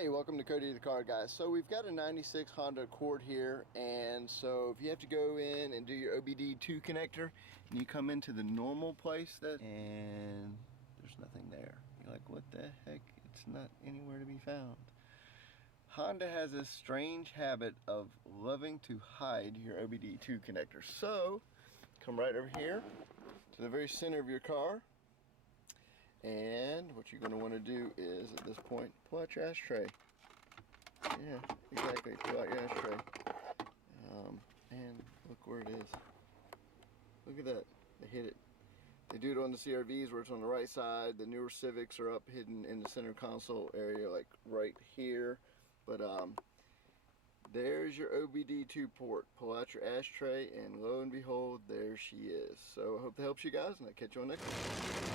Hey, welcome to Cody the Car Guy. So we've got a 96 Honda Accord here, and so if you have to go in and do your OBDII connector, and you come into the normal place and there's nothing there. You're like, what the heck? It's not anywhere to be found. Honda has a strange habit of loving to hide your OBDII connector. So come right over here to the very center of your car. And what you're going to want to do is, at this point, pull out your ashtray. Yeah, exactly. Pull out your ashtray. And look where it is. Look at that. They hit it. They do it on the CRVs where it's on the right side. The newer Civics are up hidden in the center console area, like right here. But there's your OBDII port. Pull out your ashtray, and lo and behold, there she is. So I hope that helps you guys, and I'll catch you on next one.